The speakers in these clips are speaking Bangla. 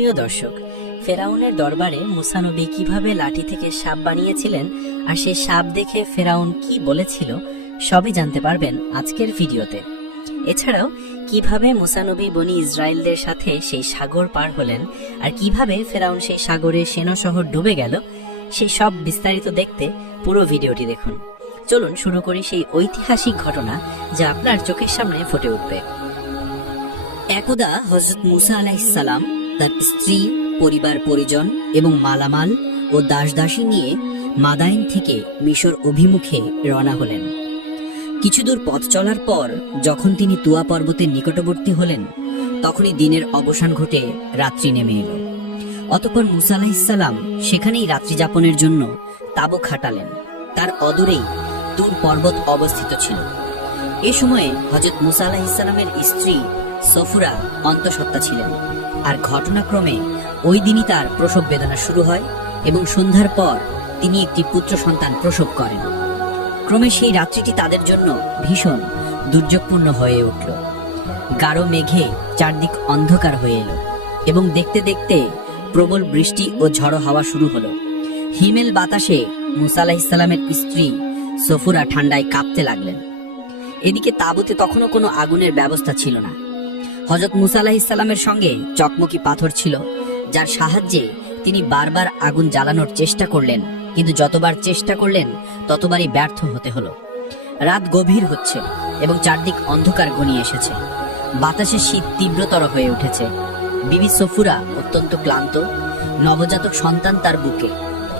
প্রিয় দর্শক, ফেরাউনের দরবারে মুসা নবী কিভাবে লাঠি থেকে সাপ বানিয়েছিলেন আর সেই সাপ দেখে ফেরাউন কি বলেছিল সবই জানতে পারবেন আজকের ভিডিওতে। এছাড়াও কিভাবে মুসা নবী বনি ইসরায়েলদের সাথে সেই সাগর পার হলেন আর কিভাবে ফেরাউন সেই সাগরে সেনা শহর ডুবে গেল, সেই সব বিস্তারিত দেখতে পুরো ভিডিওটি দেখুন। চলুন শুরু করি সেই ঐতিহাসিক ঘটনা যা আপনার চোখের সামনে ফুটে উঠবে। একদা হযরত মুসা আলাইহিস সালাম তার স্ত্রী, পরিবার পরিজন এবং মালামাল ও দাসদাসী নিয়ে মাদায়েন থেকে মিশর অভিমুখে রওনা হলেন। কিছু দূর পথ চলার পর যখন তিনি তুয়া পর্বতের নিকটবর্তী হলেন, তখনই দিনের অবসান ঘটে রাত্রি নেমে এলো। অতঃপর মুসা আলাইহিস সালাম সেখানেই রাত্রি যাপনের জন্য তাঁবু খাটালেন। তার অদূরেই তুর পর্বত অবস্থিত ছিল। এ সময়ে হযরত মুসা আলাইহিস সালামের স্ত্রী সফুরা অন্তঃসত্ত্বা ছিলেন, আর ঘটনাক্রমে ওই দিনই তার প্রসব বেদনা শুরু হয় এবং সন্ধ্যার পর তিনি একটি পুত্র সন্তান প্রসব করেন। ক্রমে সেই রাত্রিটি তাদের জন্য ভীষণ দুর্যোগপূর্ণ হয়ে উঠল। গাঢ় মেঘে চারদিক অন্ধকার হয়ে এলো এবং দেখতে দেখতে প্রবল বৃষ্টি ও ঝড়ো হাওয়া শুরু হলো। হিমেল বাতাসে মুসা আলাইহিস সালামের স্ত্রী সফুরা ঠান্ডায় কাঁপতে লাগলেন। এদিকে তাঁবুতে তখনও কোনো আগুনের ব্যবস্থা ছিল না। হযরত মুসা আলাইহিস সালামের সঙ্গে চকমকি পাথর ছিল, যার সাহায্যে তিনি বারবার আগুন জ্বালানোর চেষ্টা করলেন, কিন্তু যতবার চেষ্টা করলেন ততবারই ব্যর্থ হতে হলো। রাত গভীর হচ্ছে এবং চারদিক অন্ধকার ঘনিয়ে এসেছে। বাতাসে শীত তীব্রতর হয়ে উঠেছে। বিবি সফুরা অত্যন্ত ক্লান্ত, নবজাতক সন্তান তার বুকে।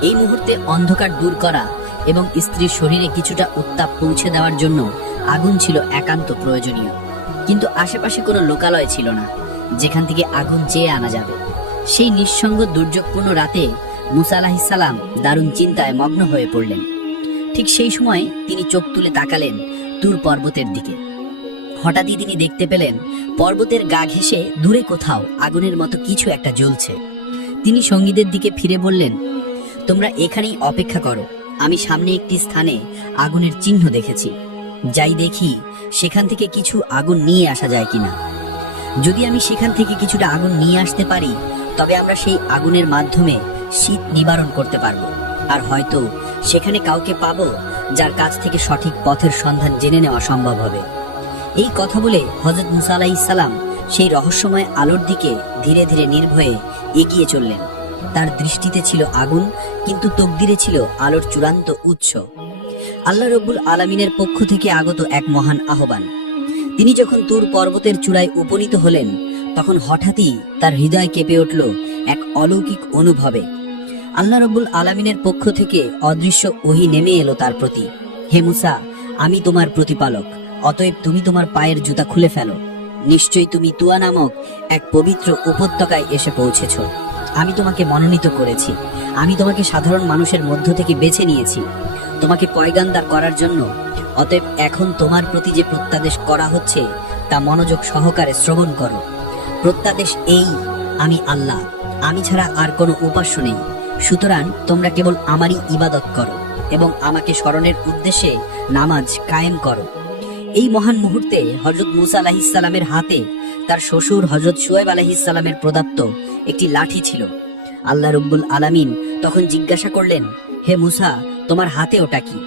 এই মুহূর্তে অন্ধকার দূর করা এবং স্ত্রীর শরীরে কিছুটা উত্তাপ পৌঁছে দেওয়ার জন্য আগুন ছিল একান্ত প্রয়োজনীয়, কিন্তু আশেপাশে কোনো লোকালয় ছিল না যেখান থেকে আগুন চেয়ে আনা যাবে। সেই নিঃসঙ্গ দুর্যোগপূর্ণ রাতে মুসা আলাইহিস সালাম দারুণ চিন্তায় মগ্ন হয়ে পড়লেন। ঠিক সেই সময় তিনি চোখ তুলে তাকালেন তুর পর্বতের দিকে। হঠাৎই তিনি দেখতে পেলেন পর্বতের গা ঘেঁষে দূরে কোথাও আগুনের মতো কিছু একটা জ্বলছে। তিনি সঙ্গীদের দিকে ফিরে বললেন, তোমরা এখানেই অপেক্ষা করো, আমি সামনে একটি স্থানে আগুনের চিহ্ন দেখেছি, যাই দেখি সেখান থেকে কিছু আগুন নিয়ে আসা যায় কিনা। যদি আমি সেখান থেকে কিছুটা আগুন নিয়ে আসতে পারি, তবে আমরা সেই আগুনের মাধ্যমে শীত নিবারণ করতে পারবো, আর হয়তো সেখানে কাউকে পাবো যার কাছ থেকে সঠিক পথের সন্ধান জেনে নেওয়া সম্ভব হবে। এই কথা বলে হযরত মুসা আলাইহিস সালাম সেই রহস্যময় আলোর দিকে ধীরে ধীরে নির্ভয়ে এগিয়ে চললেন। তার দৃষ্টিতে ছিল আগুন, কিন্তু তকদিরে ছিল আলোর চূড়ান্ত উৎস। আল্লাহ রব্বুল আলামিনের পক্ষ থেকে আগত এক মহান আহ্বান। তিনি যখন তুর পর্বতের চূড়ায় উপনীত হলেন, তখন হঠাৎই তার হৃদয় কেঁপে উঠল এক অলৌকিক অনুভবে। আল্লাহ রব্বুল আলামিনের পক্ষ থেকে অদৃশ্য ওহী নেমে এলো তার প্রতি। হে মুসা, আমি তোমার প্রতিপালক, অতএব তুমি তোমার পায়ের জুতা খুলে ফেলো। নিশ্চয়ই তুমি তুয়া নামক এক পবিত্র উপত্যকায় এসে পৌঁছেছ। আমি তোমাকে মনোনীত করেছি, আমি তোমাকে সাধারণ মানুষের মধ্য থেকে বেছে নিয়েছি তোমাকে পয়গাম্বর করার জন্য। অতএব এখন তোমার প্রতি যে প্রত্যাদেশ করা হচ্ছে তা মনোযোগ সহকারে শ্রবণ করো। প্রত্যাদেশ এই, আমি আল্লাহ, আমি ছাড়া আর কোনো উপাস্য নেই। সুতরাং তোমরা কেবল আমারই ইবাদত করো এবং আমাকে স্মরণের উদ্দেশ্যে নামাজ কায়েম করো। এই মহান মুহূর্তে হযরত মুসা আলাইহিস সালামের হাতে তার শ্বশুর হযরত শুআয়ব আলাইহিস সালামের প্রদত্ত একটি লাঠি ছিল। আল্লাহ রব্বুল আলামিন তখন জিজ্ঞাসা করলেন, হে মুসা, তোমার হাতে ওটা কি?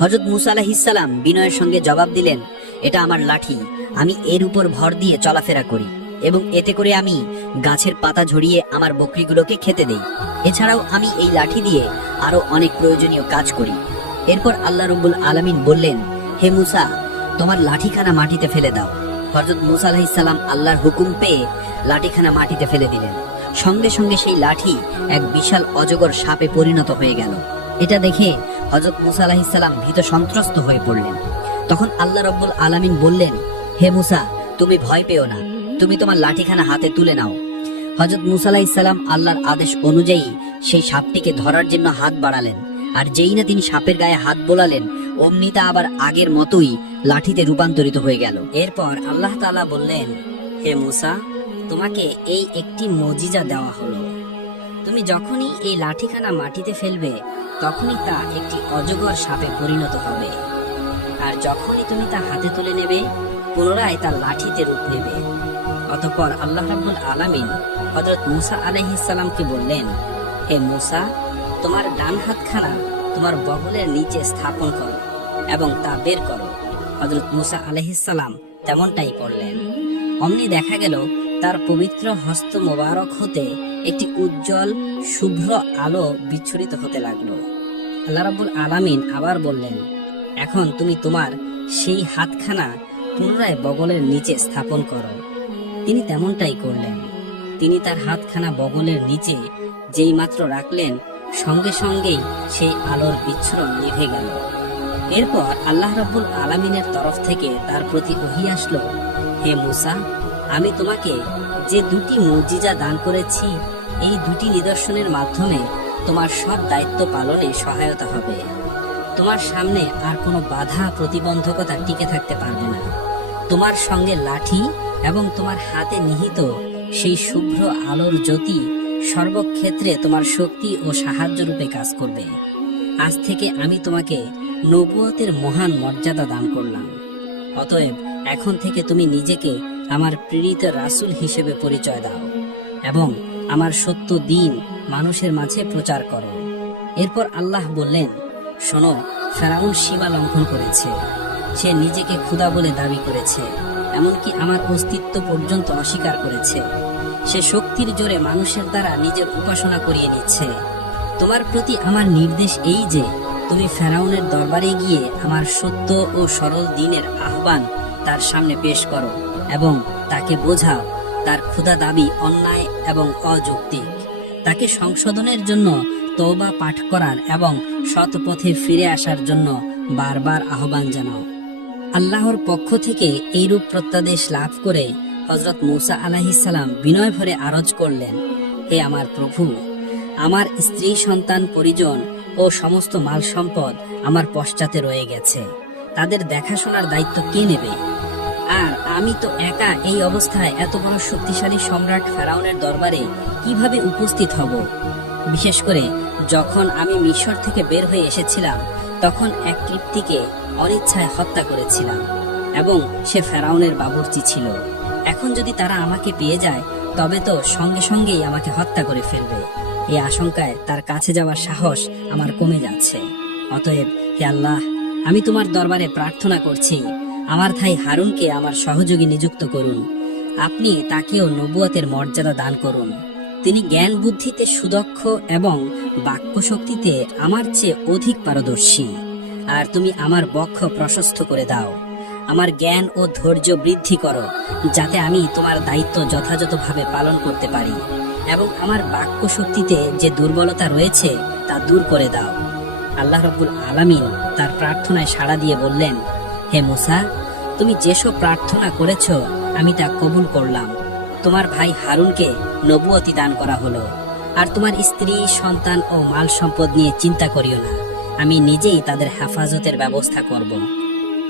হযরত মুসা আলাইহিস সালাম বিনয়ের সঙ্গে জবাব দিলেন, এটা আমার লাঠি, আমি এর উপর ভর দিয়ে চলাফেরা করি এবং এতে করে আমি গাছের পাতা ঝরিয়ে আমার বকরিগুলোকে খেতে দেই। এছাড়াও আমি এই লাঠি দিয়ে আরো অনেক প্রয়োজনীয় কাজ করি। এরপর আল্লাহ রব্বুল আলামিন বললেন, হে মুসা, তোমার লাঠিখানা মাটিতে ফেলে দাও। হযরত মুসা আলাইহিস সালাম আল্লাহর হুকুম পেয়ে লাঠিখানা মাটিতে ফেলে দিলেন। সঙ্গে সঙ্গে সেই লাঠি এক বিশাল অজগর সাপে পরিণত হয়ে গেল। এটা দেখে হযরত মুসা আলাইহিস সালাম ভীত সন্ত্রস্ত হয়ে পড়লেন। তখন আল্লাহ রব্বুল আলামিন বললেন, হে মুসা, তুমি ভয় পেও না, তুমি তোমার লাঠিখানা হাতে তুলে নাও। হযরত মুসা আলাইহিস সালাম আল্লাহর আদেশ অনুযায়ী সেই সাপটিকে ধরার জন্য হাত বাড়ালেন, আর যেই না তিনি সাপের গায়ে হাত বোলালেন, অমনি তা আবার আগের মতোই লাঠিতে রূপান্তরিত হয়ে গেল। এরপর আল্লাহ তাআলা বললেন, হে মুসা, তোমাকে এই একটি মুজিজা দেওয়া হলো। তুমি যখনই এই লাঠিখানা মাটিতে ফেলবে, তখনই তা একটি অজগর সাপে পরিণত হবে, আর যখনই তুমি তা হাতে তুলে নেবে, পুনরায় তা লাঠিতে রূপ নেবে। অতঃপর আল্লাহ রাব্বুল আলামিন হযরত মূসা আলাইহিস সালামকে বললেন, হে মূসা, তোমার ডান হাতখানা তোমার বগলের নিচে স্থাপন করো এবং তা বের করো। হযরত মূসা আলাইহিস সালাম তেমনটাই করলেন। অমনি দেখা গেল তার পবিত্র হস্ত মোবারক হতে একটি উজ্জ্বল শুভ্র আলো বিচ্ছুরিত হতে লাগলো। আল্লাহ রাব্বুল আলামিন আবার বললেন, এখন তুমি তোমার সেই হাতখানা পুনরায় বগলের নিচে স্থাপন করো। তিনি তেমনটাই করলেন। তিনি তার হাতখানা বগলের নিচে যেই মাত্র রাখলেন, সঙ্গে সঙ্গেই সেই আলোর বিচ্ছুরণ নিভে গেল। এরপর আল্লাহ রাব্বুল আলামিনের তরফ থেকে তার প্রতি ওহী আসলো, হে মূসা, আমি তোমাকে যে দুটি মুজিজা দান করেছি, এই দুটি নিদর্শনের মাধ্যমে তোমার সব দায়িত্ব পালনে সহায়তা হবে। তোমার সামনে আর কোনো বাধা প্রতিবন্ধকতা টিকে থাকতে পারবে না। তোমার সঙ্গে লাঠি এবং তোমার হাতে নিহিত সেই শুভ্র আলোর জ্যোতি সর্বক্ষেত্রে তোমার শক্তি ও সাহায্য রূপে কাজ করবে। আজ থেকে আমি তোমাকে নবুয়তের মহান মর্যাদা দান করলাম। অতএব এখন থেকে তুমি নিজেকে আমার প্রেরিত রাসূল হিসেবে পরিচয় দাও এবং আমার সত্য দ্বীন মানুষের মাঝে প্রচার করো। এরপর আল্লাহ বললেন, শোনো, ফেরাউন সীমা লঙ্ঘন করেছে। সে নিজেকে খোদা বলে দাবি করেছে, এমনকি আমার অস্তিত্ব পর্যন্ত অস্বীকার করেছে। সে শক্তির জোরে মানুষের দ্বারা নিজের উপাসনা করিয়ে নিচ্ছে। তোমার প্রতি আমার নির্দেশ এই যে তুমি ফেরাউনের দরবারে গিয়ে আমার সত্য ও সরল দ্বীনের আহ্বান তার সামনে পেশ করো এবং তাকে বোঝাও তার খোদা দাবি অন্যায় এবং অযৌক্তিক। তাকে সংশোধনের জন্য তওবা পাঠ করার এবং সৎ পথে ফিরে আসার জন্য বারবার আহ্বান জানাও। আল্লাহর পক্ষ থেকে এইরূপ প্রত্যাদেশ লাভ করে হযরত মূসা আলাইহিস সালাম বিনয় ভরে আরজ করলেন, হে আমার প্রভু, আমার স্ত্রী সন্তান পরিজন ও সমস্ত মাল সম্পদ আমার পশ্চাতে রয়ে গেছে। তাদের দেখাশোনার দায়িত্ব কে নেবে? আর আমি তো একা এই অবস্থায় এত বড় শক্তিশালী সম্রাট ফেরাউনের দরবারে কিভাবে উপস্থিত হব? বিশেষ করে যখন আমি মিশর থেকে বের হয়ে এসেছিলাম, তখন এক কৃপ্তিকে অনিচ্ছায় হত্যা করেছিলাম এবং সে ফেরাউনের বাবুর্চি ছিল। এখন যদি তারা আমাকে পেয়ে যায়, তবে তো সঙ্গে সঙ্গেই আমাকে হত্যা করে ফেলবে। এই আশঙ্কায় তার কাছে যাওয়ার সাহস আমার কমে যাচ্ছে। অতএব হে আল্লাহ, আমি তোমার দরবারে প্রার্থনা করছি, আমার ভাই হারুনকে আমার সহযোগী নিযুক্ত করুন। আপনি তাকেও নবুয়তের মর্যাদা দান করুন। তিনি জ্ঞান বুদ্ধিতে সুদক্ষ এবং বাক্য শক্তিতে আমার চেয়ে অধিক পারদর্শী। আর তুমি আমার বক্ষ প্রশস্ত করে দাও। আমার জ্ঞান ও ধৈর্য বৃদ্ধি করো, যাতে আমি তোমার দায়িত্ব যথাযথভাবে পালন করতে পারি, এবং আমার বাক্য শক্তিতে যে দুর্বলতা রয়েছে তা দূর করে দাও। আল্লাহ রাব্বুল আলামিন তার প্রার্থনায় সাড়া দিয়ে বললেন, হে মূসা, তুমি যেসব প্রার্থনা করেছ আমি তা কবুল করলাম। তোমার ভাই হারুনকে নবুয়তি দান করা হলো। আর তোমার স্ত্রী, সন্তান ও মাল সম্পদ নিয়ে চিন্তা করিও না, আমি নিজেই তাদের হেফাজতের ব্যবস্থা করব।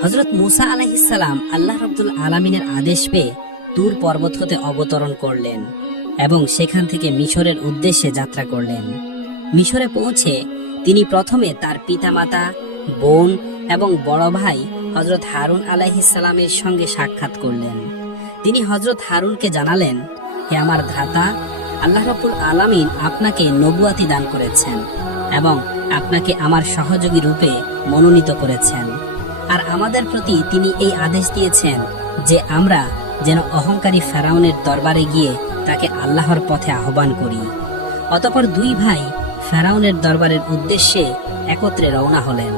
হযরত মূসা আলাইহিস সালাম আল্লাহ রাব্বুল আলামিনের আদেশ পেয়ে তুর পর্বত হতে অবতরণ করলেন এবং সেখান থেকে মিশরের উদ্দেশ্যে যাত্রা করলেন। মিশরে পৌঁছে তিনি প্রথমে তার পিতামাতা, বোন এবং বড় ভাই হযরত হারুন আলাইহিস সালামের সঙ্গে সাক্ষাৎ করলেন। তিনি হযরত হারুনকে জানালেন, হে আমার ভ্রাতা, আল্লাহ রাব্বুল আলামিন আপনাকে নবুয়তি দান করেছেন এবং আপনাকে আমার সহযোগী রূপে মনোনীত করেছেন। আর আমাদের প্রতি তিনি এই আদেশ দিয়েছেন যে আমরা যেন অহংকারী ফেরাউনের দরবারে গিয়ে তাকে আল্লাহর পথে আহ্বান করি। অতঃপর দুই ভাই ফেরাউনের দরবারের উদ্দেশ্যে একত্রে রওনা হলেন।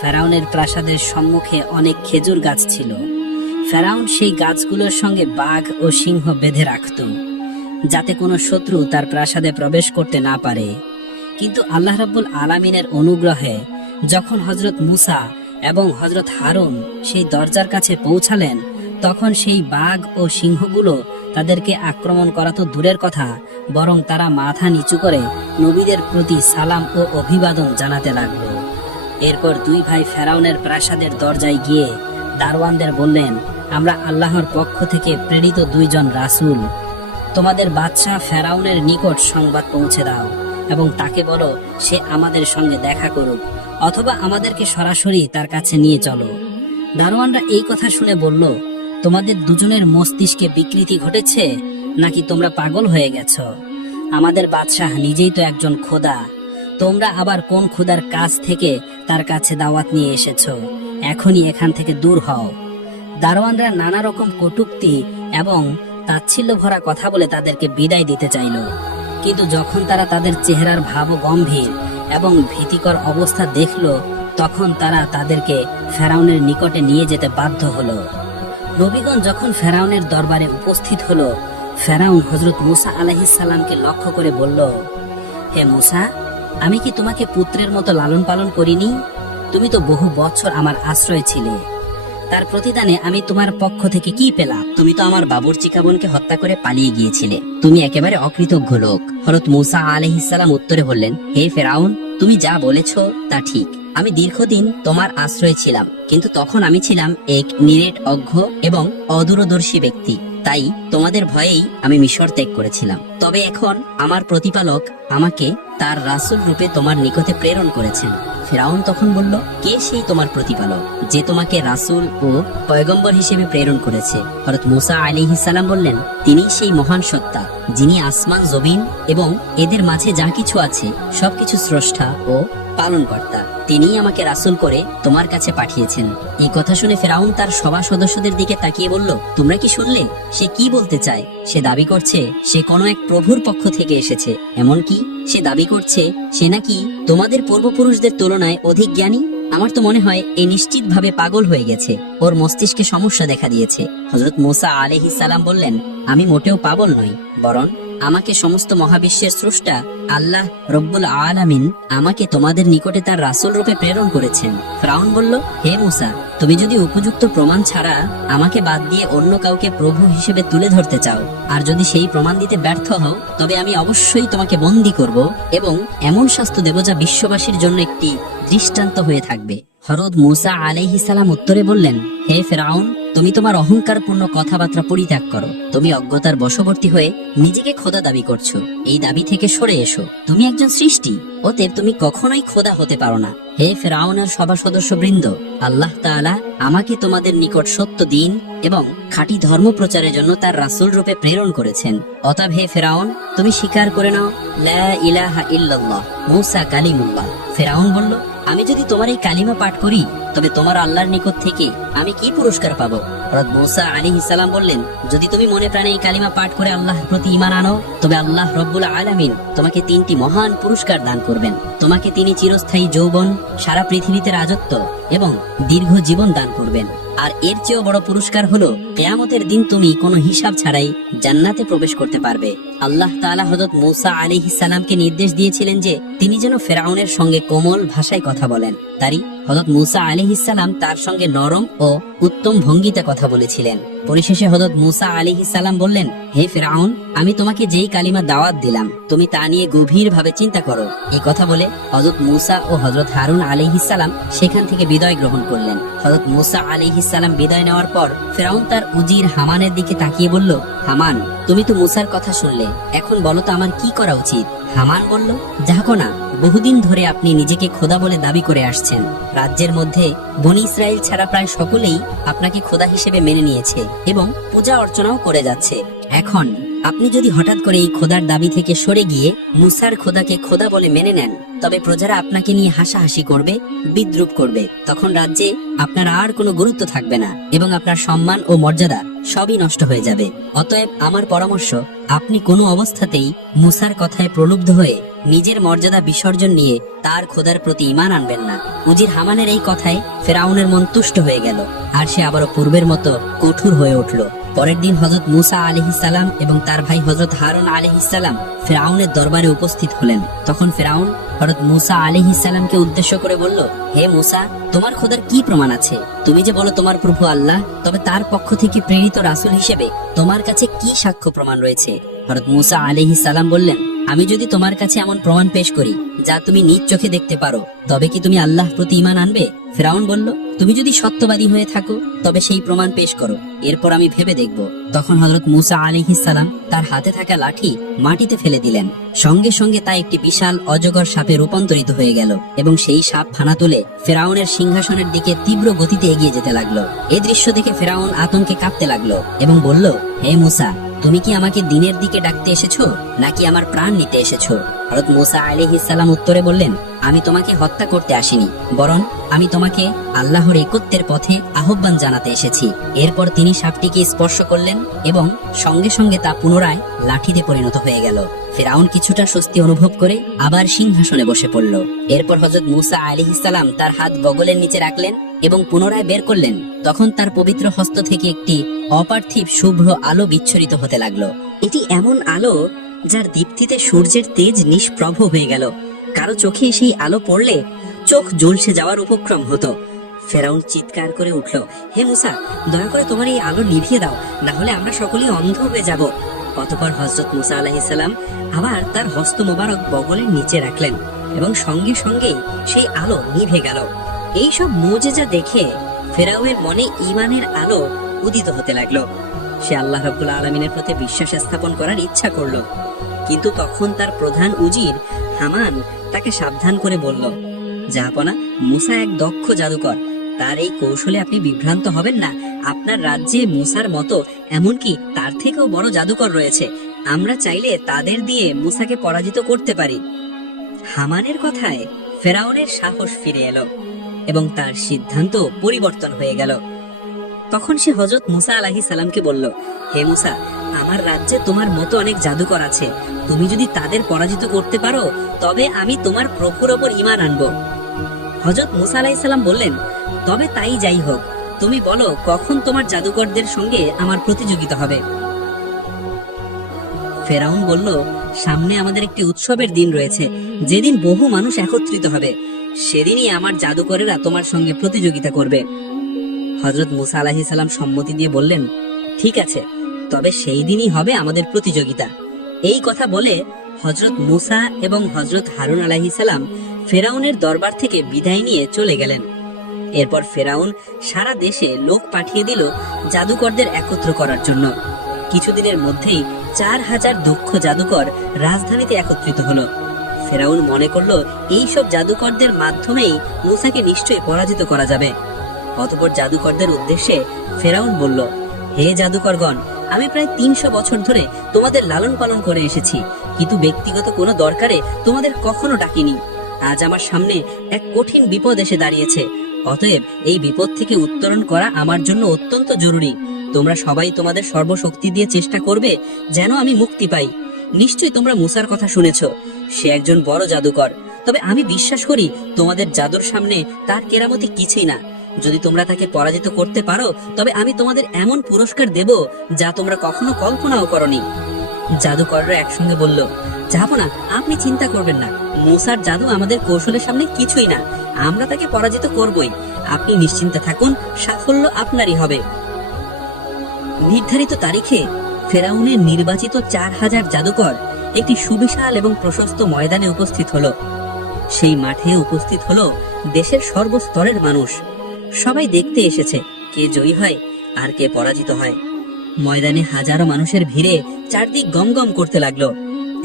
ফেরাউনের প্রাসাদের সম্মুখে অনেক খেজুর গাছ ছিল। ফেরাউন সেই গাছগুলোর সঙ্গে বাঘ ও সিংহ বেঁধে রাখত, যাতে কোনো শত্রু তার প্রাসাদে প্রবেশ করতে না পারে। কিন্তু আল্লাহ রাব্বুল আলামিনের অনুগ্রহে যখন হযরত মূসা এবং হযরত হারুন সেই দরজার কাছে পৌঁছালেন, তখন সেই বাঘ ও সিংহগুলো তাদেরকে আক্রমণ করা তো দূরের কথা, বরং তারা মাথা নিচু করে নবীদের প্রতি সালাম ও অভিবাদন জানাতে লাগলো। এরপর দুই ভাই ফেরাউনের প্রাসাদের দরজায় গিয়ে দারওয়ানদের বললেন, আমরা আল্লাহর পক্ষ থেকে প্রেরিত দুইজন রাসূল। তোমাদের বাদশাহ ফেরাউনের নিকট সংবাদ পৌঁছে দাও এবং তাকে বলো সে আমাদের সঙ্গে দেখা করুক, অথবা আমাদেরকে সরাসরি তার কাছে নিয়ে চলো। দারোয়ানরা এই কথা শুনে বলল, তোমাদের দুজনের মস্তিষ্কে বিকৃতি ঘটেছে নাকি তোমরা পাগল হয়ে গেছো? আমাদের বাদশাহ নিজেই তো একজন খোদা, তোমরা আবার কোন খোদার কাছ থেকে তার কাছে দাওয়াত নিয়ে এসেছো? এখনই এখান থেকে দূর হও। দারোয়ানরা নানা রকম কটূক্তি এবং তাচ্ছিল্য ভরা কথা বলে তাদেরকে বিদায় দিতে চাইল, কিন্তু যখন তারা তাদের চেহারার ভাব গম্ভীর এবং ভীতিকর অবস্থা দেখলো, তখন তারা তাদেরকে ফেরাউনের নিকটে নিয়ে যেতে বাধ্য হলো। নবীগণ যখন ফেরাউনের দরবারে উপস্থিত হলো, ফেরাউন হযরত মূসা আলাইহিস সালামকে লক্ষ্য করে বলল, হে মূসা, আমি কি তোমাকে পুত্রের মতো লালন পালন করিনি? তুমি তো বহু বছর আমার আশ্রয় ছিলে, তার প্রতিদানে আমি তোমার পক্ষ থেকে কি পেলাম? তুমি তো আমার বাবুর্চি বোনকে হত্যা করে পালিয়ে গিয়েছিলে। তুমি একেবারে অকৃতজ্ঞ লোক। হযরত মূসা আলাইহিস সালাম উত্তরে বললেন, হে ফেরাউন, তুমি যা বলেছো তা ঠিক। আমি দীর্ঘদিন তোমার আশ্রয় ছিলাম, কিন্তু তখন আমি ছিলাম এক নিরেট অজ্ঞ এবং অদূরদর্শী ব্যক্তি। তাই তোমাদের ভয়েই আমি মিশর ত্যাগ করেছিলাম। তবে এখন আমার প্রতিপালক আমাকে তার রাসূল রূপে তোমার নিকটে প্রেরণ করেছেন। ফেরাউন তখন বলল, কে সেই তোমার প্রতিপালক যে তোমাকে রাসূল ও পয়গম্বর হিসেবে প্রেরণ করেছে? হযরত মূসা আলাইহিস সালাম বললেন, তিনি সেই মহান সত্তা যিনি আসমান জমিন এবং এদের মাঝে যা কিছু আছে সবকিছু স্রষ্টা ও পালনকর্তা। তিনিই আমাকে রাসূল করে তোমার কাছে পাঠিয়েছেন। এই কথা শুনে ফেরাউন তার সভা সদস্যদের দিকে তাকিয়ে বলল, তোমরা কি শুনলে? সে কি বলতে চায়? সে দাবি করছে সে কোনো এক প্রভুর পক্ষ থেকে এসেছে। এমনকি সে দাবি করছে সে নাকি তোমাদের পূর্বপুরুষদের তুলনায় অধিক জ্ঞানী। আমার তো মনে হয় এ নিশ্চিতভাবে পাগল হয়ে গেছে, ওর মস্তিষ্কে সমস্যা দেখা দিয়েছে। হযরত মূসা আলাইহিস সালাম বললেন, আমি মোটেও পাগল নই, বরং আমাকে সমস্ত মহাবিশ্বের স্রষ্টা আল্লাহ রব্বুল আলামিন আমাকে তোমাদের নিকটে তার রাসূল রূপে প্রেরণ করেছেন। ফেরাউন বলল, হে মূসা, তুমি যদি উপযুক্ত প্রমাণ ছাড়া আমাকে বাদ দিয়ে অন্য কাউকে প্রভু হিসেবে তুলে ধরতে চাও, আর যদি সেই প্রমাণ দিতে ব্যর্থ হও, তবে আমি অবশ্যই তোমাকে বন্দী করব এবং এমন শাস্তি দেব যা বিশ্ববাসীর জন্য একটি দৃষ্টান্ত হয়ে থাকবে। হযরত মূসা আলাইহিস সালাম উত্তরে বললেন, হে ফেরাউন, তুমি তোমার অহংকারপূর্ণ কথাবার্তা পরিত্যাগ করো। তুমি অজ্ঞতার বশবর্তী হয়ে নিজেকে খোদা দাবি করছো। এই দাবি থেকে সরে এসো। তুমি একজন সৃষ্টি, অতএব তুমি কখনোই খোদা হতে পারো না। হে ফেরাউনের সভা সদস্যবৃন্দ, আল্লাহ তাআলা আমাকে তোমাদের নিকট সত্য দিন এবং খাঁটি ধর্ম প্রচারের জন্য তার রাসূল রূপে প্রেরণ করেছেন। অতএব হে ফেরাউন, তুমি স্বীকার করে নাও, লা ইলাহা ইল্লাল্লাহ মূসা কালিমুল্লাহ। ফেরাউন বলল, আমি যদি তোমার এই কালিমা পাঠ করি, তবে তোমার আল্লাহর নিকট থেকে আমি কি পুরস্কার পাবো? হযরত মূসা আলাইহিস সালাম বললেন, যদি তুমি মনে প্রাণে এই কালিমা পাঠ করে আল্লাহর প্রতি ঈমান আনো, তবে আল্লাহ রব্বুল আলামিন তোমাকে 3টি মহান পুরস্কার দান করবেন। তোমাকে তিনি চিরস্থায়ী যৌবন, সারা পৃথিবীতে রাজত্ব এবং দীর্ঘ জীবন দান করবেন। আর এর চেয়েও বড় পুরস্কার হলো কিয়ামতের দিন তুমি কোনো হিসাব ছাড়াই জান্নাতে প্রবেশ করতে পারবে। আল্লাহ তাআলা হযরত মূসা আলাইহিস সালামকে নির্দেশ দিয়েছিলেন যে তিনি যেন ফেরাউনের সঙ্গে কোমল ভাষায় কথা বলেন। তারই হযরত মূসা আলাইহিস সালাম তার সঙ্গে নরম ও উত্তম ভঙ্গিতে কথা বলেছিলেন। পরিশেষে হযরত মূসা আলাইহিস সালাম বললেন, হে ফেরাউন, আমি তোমাকে যেই কালিমা দাওয়াত দিলাম, তুমি তা নিয়ে গভীরভাবে চিন্তা করো। এই কথা বলে হযরত মূসা ও হযরত হারুন আলাইহিস সালাম সেখান থেকে বিদায় গ্রহণ করলেন। হযরত মূসা আলাইহিস সালাম বিদায় নেওয়ার পর ফেরাউন তার উজির হামানের দিকে তাকিয়ে বলল, হামান, তুমি তো মূসার কথা শুনলে, এখন বলো তো আমার কি করা উচিত? হামান বলল, যাকো না, বহুদিন ধরে আপনি নিজেকে খোদা বলে দাবি করে আসছেন। রাজ্যের মধ্যে বনি ইসরাইল ছাড়া প্রায় সকলেই আপনাকে খোদা হিসেবে মেনে নিয়েছে এবং পূজা অর্চনাও করে যাচ্ছে। এখন আপনি যদি হঠাৎ করে এই খোদার দাবি থেকে সরে গিয়ে মূসার খোদাকে খোদা বলে মেনে নেন, তবে প্রজারা আপনাকে নিয়ে হাসাহাসি করবে, বিদ্রুপ করবে। তখন রাজ্যে আপনার আর কোনো গুরুত্ব থাকবে না এবং আপনার সম্মান ও মর্যাদা সবই নষ্ট হয়ে যাবে। অতএব আমার পরামর্শ, আপনি কোনো অবস্থাতেই মূসার কথায় প্রলুব্ধ হয়ে নিজের মর্যাদা বিসর্জন নিয়ে তার খোদার প্রতি ঈমান আনবেন না। উজির হামানের এই কথায় ফেরাউনের মন তুষ্ট হয়ে গেল, আর সে আবারও পূর্বের মতো কঠোর হয়ে উঠল। পরের দিন হযরত মূসা আলাইহিস সালাম এবং তার ভাই হযরত হারুন আলাইহিস সালাম ফেরাউনের দরবারে উপস্থিত হলেন। তখন ফেরাউন হযরত মূসা আলাইহিস সালামকে উদ্দেশ্য করে বলল, হে মূসা, তোমার খোদার কি প্রমাণ আছে? তুমি যে বলো তোমার প্রভু আল্লাহ, তবে তার পক্ষ থেকে প্রেরিত রাসূল হিসেবে তোমার কাছে কি সাক্ষ্য প্রমাণ রয়েছে? হযরত মূসা আলাইহিস সালাম বললেন, আমি যদি তোমার কাছে এমন প্রমাণ পেশ করি যা তুমি নিজ চোখে দেখতে পারো, তবে কি তুমি আল্লাহর প্রতি ঈমান আনবে? ফেরাউন বলল, তুমি যদি সত্যবাদী হয়ে থাকো তবে সেই প্রমাণ পেশ করো। এরপর আমি ভেবে দেখব। তখন হযরত মূসা আলাইহিস সালাম তার হাতে থাকা লাঠি মাটিতে ফেলে দিলেন। সঙ্গে সঙ্গে তা একটি বিশাল অজগর সাপে রূপান্তরিত হয়ে গেল এবং সেই সাপ ফানা তুলে ফেরাউনের সিংহাসনের দিকে তীব্র গতিতে এগিয়ে যেতে লাগলো। এই দৃশ্য দেখে ফেরাউন আতঙ্কে কাঁপতে লাগলো এবং বলল, হে মূসা, তুমি কি আমাকে দিনের দিকে ডাকতে এসেছো নাকি আমার প্রাণ নিতে এসেছো? হযরত মূসা আলাইহিস সালাম উত্তরে বললেন, আমি তোমাকে হত্যা করতে আসিনি, বরং আমি তোমাকে আল্লাহর একত্বের পথে আহ্বান জানাতে এসেছি। এরপর তিনি সাপটিকে স্পর্শ করলেন এবং সঙ্গে সঙ্গে তা পুনরায় লাঠিতে পরিণত হয়ে গেল। ফিরআউন কিছুটা স্বস্তি অনুভব করে আবার সিংহাসনে বসে পড়ল। এরপর হযরত মূসা আলাইহিস সালাম তার হাত বগলের নিচে রাখলেন এবং পুনরায় বের করলেন। তখন তার পবিত্র হস্ত থেকে একটি অপার্থিব শুভ্র আলো বিচ্ছুরিত হতে লাগলো। এটি এমন আলো যার দীপ্তিতে সূর্যের তেজ নিষ্প্রভ হয়ে গেল। কারো চোখে সেই আলো পড়লে চোখ জ্বলসে যাওয়ার উপক্রম হতো। ফেরাউন চিৎকার করে উঠল, হে মূসা, দয়া করে তোমার এই আলো নিভিয়ে দাও, না হলে আমরা সকলেই অন্ধ হয়ে যাব। অতঃপর হযরত মূসা আলাইহিস সালাম আবার তার হস্ত মোবারক বগলের নিচে রাখলেন এবং সঙ্গে সঙ্গেই সেই আলো নিভে গেল। এই সব মুজিজা দেখে ফেরাউনের মনে ঈমানের আলো উদিত হতে লাগলো। সে আল্লাহ রাব্বুল আলামিনের প্রতি বিশ্বাস স্থাপন করার ইচ্ছা করলো। কিন্তু তখন তার প্রধান উজির হামান তাকে সাবধান করে বলল, জাহাপনা, মূসা এক দক্ষ জাদুকর, তার এই কৌশলে আপনি বিভ্রান্ত হবেন না। আপনার রাজ্যে মূসার মতো এমনকি তার থেকেও বড় জাদুকর রয়েছে, আমরা চাইলে তাদের দিয়ে মূসাকে পরাজিত করতে পারি। হামানের কথায় ফেরাউনের সাহস ফিরে এলো এবং তার সিদ্ধান্ত পরিবর্তন হয়ে গেল। তখন সে হযরত মূসা আলাইহিস সালামকে বলল, হে মূসা, আমার রাজ্যে তোমার মতো অনেক জাদুকর আছে, তুমি যদি তাদের পরাজিত করতে পারো তবে আমি তোমার প্রভুর ওপর ঈমান আনব। হযরত মূসা আলাইহিস সালাম বললেন, তবে তাই যাই হোক, তুমি বলো কখন তোমার জাদুকরদের সঙ্গে আমার প্রতিযোগিতা হবে? ফেরাউন বলল, সামনে আমাদের একটি উৎসবের দিন রয়েছে, যেদিন বহু মানুষ একত্রিত হবে, সেদিনই আমার জাদুকরেরা তোমার সঙ্গে প্রতিযোগিতা করবে। হযরত মূসা আলাইহিস সালাম সম্মতি দিয়ে বললেন, ঠিক আছে, তবে সেই দিনই হবে আমাদের প্রতিযোগিতা। এই কথা বলে হযরত মূসা এবং হযরত হারুন আলাইহিস সালাম ফেরাউনের দরবার থেকে বিদায় নিয়ে চলে গেলেন। এরপর ফেরাউন সারা দেশে লোক পাঠিয়ে দিল জাদুকরদের একত্র করার জন্য। কিছুদিনের মধ্যেই 4000 দক্ষ জাদুকর রাজধানীতে একত্রিত হলো। ফেরাউন মনে করলো এই সব জাদুকরদের মাধ্যমেই মূসাকে নিশ্চয়ই পরাজিত করা যাবে। অতঃপর জাদুকরদের উদ্দেশ্যে ফেরাউন বলল, হে জাদুকরগণ, আমি প্রায় 300 বছর ধরে তোমাদের লালন পালন করে এসেছি, কিন্তু ব্যক্তিগত কোনো দরকারে তোমাদের কখনো ডাকিনি। আজ আমার সামনে এক কঠিন বিপদ এসে দাঁড়িয়েছে, অতএব এই বিপদ থেকে উত্তরণ করা আমার জন্য অত্যন্ত জরুরি। তোমরা সবাই তোমাদের সর্বশক্তি দিয়ে চেষ্টা করবে যেন আমি মুক্তি পাই। নিশ্চয়ই তোমরা মূসার কথা শুনেছ, সে একজন বড় জাদুকর, তবে আমি বিশ্বাস করি তোমাদের জাদুর সামনে তার কেরামতি কিছুই না। যদি তোমরা তাকে পরাজিত করতে পারো তবে আমি তোমাদের এমন পুরস্কার দেব যা তোমরা কখনো কল্পনাও করনি। জাদুকররা একসঙ্গে বলল, জাহাপনা, আপনি চিন্তা করবেন না, মূসার জাদু আমাদের কৌশলের সামনে কিছুই না, আমরা তাকে পরাজিত করবই। আপনি নিশ্চিন্তে থাকুন, সাফল্য আপনারই হবে। নির্ধারিত তারিখে ফেরাউনের নির্বাচিত 4000 জাদুকর একটি সুবিশাল এবং প্রশস্ত ময়দানে উপস্থিত হলো। সেই মাঠে উপস্থিত হলো দেশের সর্বস্তরের মানুষ। সবাই দেখতে এসেছে কে জয়ী হয় আর কে পরাজিত হয়। ময়দানে হাজারো মানুষের ভিড়ে চারদিক গমগম করতে লাগলো।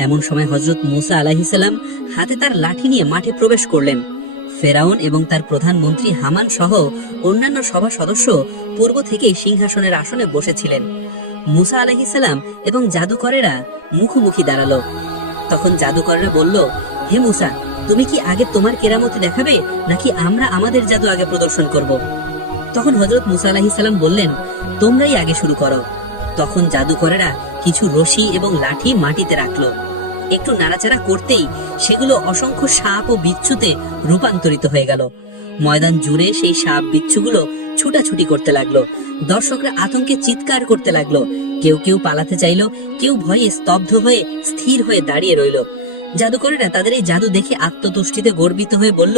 এমন সময় হযরত মূসা আলাইহিস সালাম হাতে তার লাঠি নিয়ে মাঠে প্রবেশ করলেন। ফেরাউন এবং তার প্রধানমন্ত্রী হামান সহ অন্যান্য সভা সদস্য পূর্ব থেকেই সিংহাসনের আসনে বসেছিলেন। মূসা আলাইহিস সালাম এবং জাদুকরেরা মুখোমুখি দাঁড়ালো। তখন জাদুকররা বলল, হে মূসা, তুমি কি আগে তোমার কেরামতি দেখাবে নাকি আমরা আমাদের জাদু আগে প্রদর্শন করব? তখন হযরত মূসা আলাইহিস সালাম বললেন, তোমরাই আগে শুরু করো। তখন জাদুকরেরা কিছু রশি এবং লাঠি মাটিতে রাখলো। একটু নাড়াচাড়া করতেই সেগুলো অসংখ্য সাপ ও বিচ্ছুতে রূপান্তরিত হয়ে গেল। ময়দান জুড়ে সেই সাপ বিচ্ছুগুলো ছুটাছুটি করতে লাগলো। দর্শকরা আতঙ্কে চিৎকার করতে লাগলো। কেউ কেউ পালাতে চাইলো, কেউ ভয়ে স্তব্ধ হয়ে স্থির হয়ে দাঁড়িয়ে রইল। জাদুকরেরা তাদের এই জাদু দেখে আত্মতুষ্টিতে গর্বিত হয়ে বলল,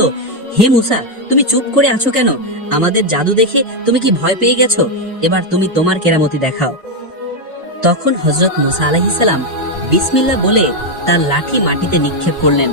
হে মূসা, তুমি চুপ করে আছো কেন? আমাদের জাদু দেখে তুমি কি ভয় পেয়ে গেছো? এবার তুমি তোমার কেরামতি দেখাও। তখন হযরত মূসা আলাইহিস সালাম বিসমিল্লাহ বলে তার লাঠি মাটিতে নিক্ষেপ করলেন।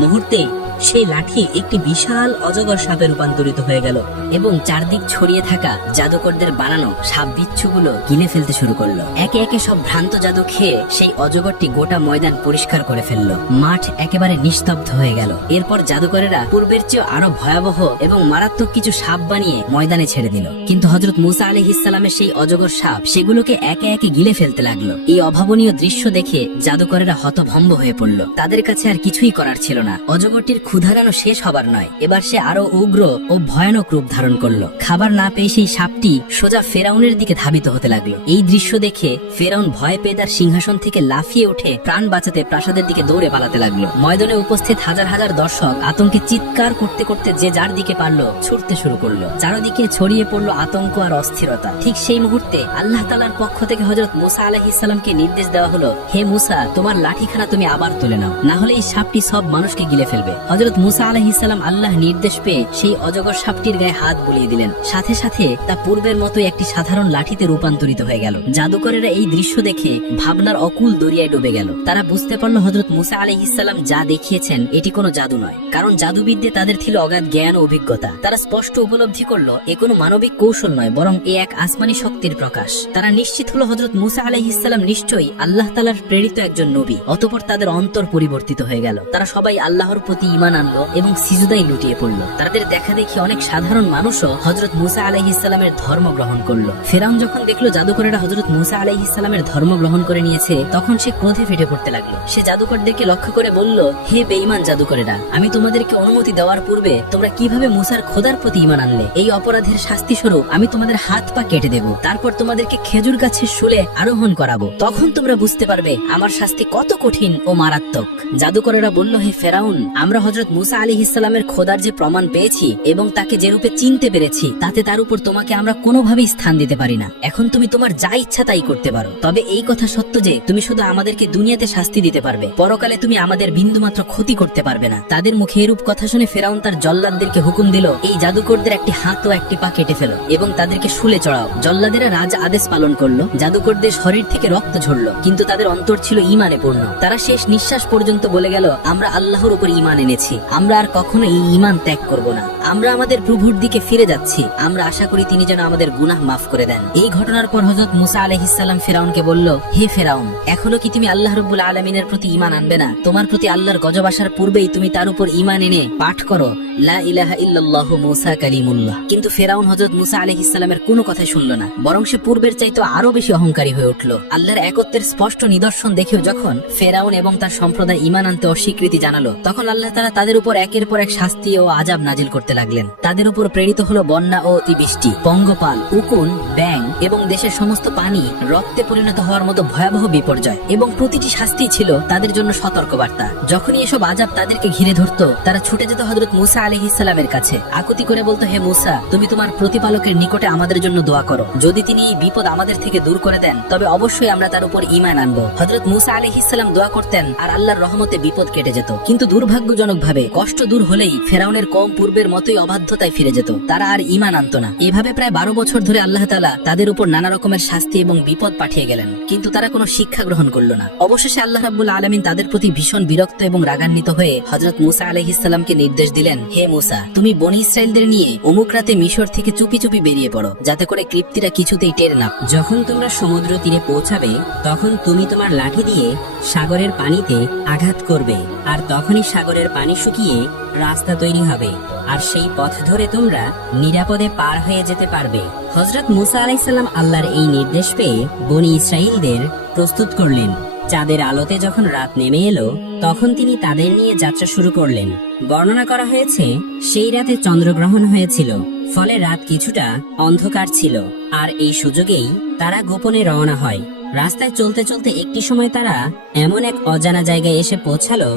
মুহূর্তেই সেই লাঠি একটি বিশাল অজগর সাপে রূপান্তরিত হয়ে গেল এবং চারদিক ছড়িয়ে থাকা জাদুকরদের বানানো সাপ বিচ্ছুগুলো গিলে ফেলতে শুরু করলো। একে একে সব ভ্রান্ত জাদু খেয়ে সেই অজগরটি গোটা ময়দান পরিষ্কার করে ফেললো। মাঠ একেবারে নিস্তব্ধ হয়ে গেল। এরপর জাদুকরেরা পূর্বের চেয়ে আরো ভয়াবহ এবং মারাত্মক কিছু সাপ বানিয়ে ময়দানে ছেড়ে দিল। কিন্তু হযরত মুসা আলাইহিস সালামের সেই অজগর সাপ সেগুলোকে একে একে গিলে ফেলতে লাগলো। এই অভাবনীয় দৃশ্য দেখে জাদুকরেরা হতভম্ব হয়ে পড়ল। তাদের কাছে আর কিছুই করার ছিল না। অজগরটির ক্ষুধা যেন শেষ হবার নয়, এবার সে আরো উগ্র ও ভয়ানক রূপ ধারণ করলো। খাবার না পেয়ে সেই সাপটি সোজা ফেরাউনের দিকে ধাবিত হতে লাগলো। এই দৃশ্য দেখে ফেরাউন ভয় পেয়ে তার সিংহাসন থেকে লাফিয়ে উঠে প্রাণ বাঁচাতে প্রাসাদের দিকে দৌড়ে পালাতে লাগলো। ময়দানে উপস্থিত হাজার হাজার দর্শক আতঙ্কে চিৎকার করতে করতে যে যার দিকে পারলো ছুটতে শুরু করলো। চারদিকে ছড়িয়ে পড়লো আতঙ্ক আর অস্থিরতা। ঠিক সেই মুহূর্তে আল্লাহ তাআলার পক্ষ থেকে হযরত মুসা আলাইহিস সালামকে নির্দেশ দেওয়া হলো, হে মুসা, তোমার লাঠিখানা তুমি আবার তুলে নাও, না হলে এই সাপটি সব মানুষকে গিলে ফেলবে। হযরত মুসা আলাইহিস সালাম আল্লাহ নির্দেশ পেয়ে সেই অজগর সাপটির গায়ে হাত বুলিয়ে দিলেন। সাথে সাথে তা পূর্বের মতো একটি সাধারণ লাঠিতে রূপান্তরিত হয়ে গেল। জাদুকরেরা এই দৃশ্য দেখে ভাবনার অকুল দরিয়ায় ডুবে গেল। তারা বুঝতে পারলো হযরত মুসা আলাইহিস সালাম যা দেখিয়েছেন এটি কোনো জাদু নয়, কারণ জাদুবিদ্যে তাদের ছিল অগাধ জ্ঞান ও অভিজ্ঞতা। তারা স্পষ্ট উপলব্ধি করলো এ কোনো মানবিক কৌশল নয়, বরং এ এক আসমানি শক্তির প্রকাশ। তারা নিশ্চিত হলো হযরত মুসা আলাইহিস সালাম নিশ্চয়ই আল্লাহ তাআলার প্রেরিত একজন নবী। অতঃপর তাদের অন্তর পরিবর্তিত হয়ে গেল। তারা সবাই আল্লাহর প্রতি ঈমান আনলো এবং সিজদায় লুটিয়ে পড়ল। তাদের দেখা দেখি অনেক সাধারণ মানুষও হযরত মুসা আলাইহিস সালামের ধর্ম গ্রহণ করলো। ফেরাউন যখন দেখলো জাদুকরেরা হযরত মুসা আলাইহিস সালামের ধর্ম গ্রহণ করে নিয়েছে, তখন সে ক্রোধে ফেটে পড়তে লাগলো। সে জাদুকরদেরকে লক্ষ্য করে বলল, হে বেঈমান জাদুকরেরা, আমি তোমাদেরকে অনুমতি দেওয়ার পূর্বে তোমরা কিভাবে মুসার খোদার প্রতি ঈমান আনলে? এই অপরাধের শাস্তি স্বরূপ আমি তোমাদের হাত পা কেটে দেব, তারপর তোমাদেরকে খেজুর গাছের শুলে আরোহণ করাবো। তখন তোমরা বুঝতে পারবে আমার শাস্তি কত কঠিন ও মারাত্মক। জাদুকরেরা বলল, হে ফেরাউন, আমরা হযরত মুসা আলাইহিস সালামের খোদার যে প্রমাণ পেয়েছি এবং তাকে যে রূপে চিনতে পেরেছি, তাতে তার উপর তোমাকে আমরা কোনোভাবেই স্থান দিতে পারি না। এখন তুমি তোমার যা ইচ্ছা তাই করতে পারো। তবে এই কথা সত্য যে তুমি শুধু আমাদেরকে দুনিয়াতে শাস্তি দিতে পারবে, পরকালে তুমি আমাদের বিন্দুমাত্র ক্ষতি করতে পারবে না। তাদের মুখে এরূপ কথা শুনে ফেরাউন তার জল্লাদদেরকে হুকুম দিল, এই জাদুকরদের একটি হাত ও একটি পা কেটে ফেলো এবং তাদেরকে শুলে চড়াও। জল্লাদেরা রাজ আদেশ পালন করলো। জাদুকরদের শরীর থেকে রক্ত ঝরলো, কিন্তু তাদের অন্তর ছিল ঈমানে পূর্ণ। তারা শেষ নিঃশ্বাস পর্যন্ত বলে গেল, আমরা আল্লাহর উপর ঈমান এনেছি, আমরা আর কখনো এই ঈমান ত্যাগ করব না। আমরা আমাদের প্রভুর দিকে ফিরে যাচ্ছি। আমরা আশা করি তিনি যেন আমাদের গুনাহ মাফ করে দেন। এই ঘটনার পর হযরত মুসা আলাইহিস সালাম ফেরাউনকে বলল, হে ফেরাউন, এখনো কি তুমি আল্লাহ রাব্বুল আলামিনের প্রতি ঈমান আনবে না? তোমার প্রতি আল্লাহর গজব আসার পূর্বেই তুমি তার উপর ঈমান এনে পাঠ করো, লা ইলাহা ইল্লাল্লাহু মুসা কালিমুল্লাহ। কিন্তু ফেরাউন হযরত মুসা আলাইহিস সালামের কোনো কথা শুনল না, বরং সে পূর্বের চাইতে আরো বেশি অহংকারী হয়ে উঠল। আল্লাহর একত্বের স্পষ্ট নিদর্শন দেখেও যখন ফেরাউন এবং তার সম্প্রদায় ঈমান আনতে অস্বীকৃতি জানালো, তখন আল্লাহ তাআলা তাদের উপর একের পর এক শাস্তি ও আযাব নাজিল করতে লাগলেন। তাদের উপর প্রেরিত হলো বন্যা ও অতিবৃষ্টি, পঙ্গপাল, উকুন, ব্যাঙ এবং দেশের সমস্ত পানি রক্তে পরিণত হওয়ার মতো ভয়াবহ বিপর্যয়, এবং প্রতিটি শাস্তি ছিল তাদের জন্য সতর্কবার্তা। যখনই এসব আযাব তাদেরকে ঘিরে ধরত, তারা ছুটে যেত হযরত মুসা আলাইহিস সালামের কাছে, আকুতি করে বলতো, হে মুসা, তুমি তোমার প্রতিপালকের নিকটে আমাদের জন্য দোয়া করো। যদি তিনি এই বিপদ আমাদের থেকে দূর করে দেন, তবে অবশ্যই আমরা তার উপর ঈমান আনবো। হযরত মুসা আলাইহিস সালাম দোয়া করতেন আর আল্লাহর রহমতে বিপদ কেটে যেত। কিন্তু দুর্ভাগ্যজনকভাবে কষ্ট দূর হলেই ফেরাউনের কওম পূর্বের মতোই অবাধ্যতায় ফিরে যেত। তারা আর ঈমান আনতো না। এভাবে প্রায় 12 বছর ধরে আল্লাহ তাআলা তাদের উপর নানা রকমের শাস্তি এবং বিপদ পাঠিয়ে গেলেন, কিন্তু তারা কোনো শিক্ষা গ্রহণ করল না। অবশেষে আল্লাহ রাব্বুল আলামিন তাদের প্রতি ভীষণ বিরক্ত এবং রাগান্বিত হয়ে হযরত মুসা আলাইহিস সালামকে নির্দেশ দিলেন, হে মুসা, তুমি বনী ইসরাইলদের নিয়ে অমুক রাতে মিশর থেকে চুপি চুপি বেরিয়ে পড়ো, যাতে করে কৃপ্তিরা কিছুতেই টের না। যখন তোমরা সমুদ্র তীরে পৌঁছাবে, তখন তুমি তোমার লাঠি দিয়ে সাগরের পানিতে আঘাত করবে, আর তখনই সাগরের পানি শুকিয়ে রাস্তা তৈরি হবে, আর সেই পথ ধরে তোমরা নিরাপদে পার হয়ে যেতে পারবে। হযরত মুসা আলাইহিস সালাম আল্লাহর এই নির্দেশ পেয়ে বনী ইসরাইলদের প্রস্তুত করলেন। চাঁদের আলোতে যখন রাত নেমে এলো, তখন তিনি তাদের নিয়ে যাত্রা শুরু করলেন। বর্ণনা করা হয়েছে সেই রাতে চন্দ্রগ্রহণ হয়েছিল, ফলে রাত কিছুটা অন্ধকার ছিল, আর এই সুযোগেই তারা গোপনে রওনা হয়। রাস্তায় চলতে চলতে একটি সময় তারা এমন এক অজানা জায়গায় এসে পৌঁছালো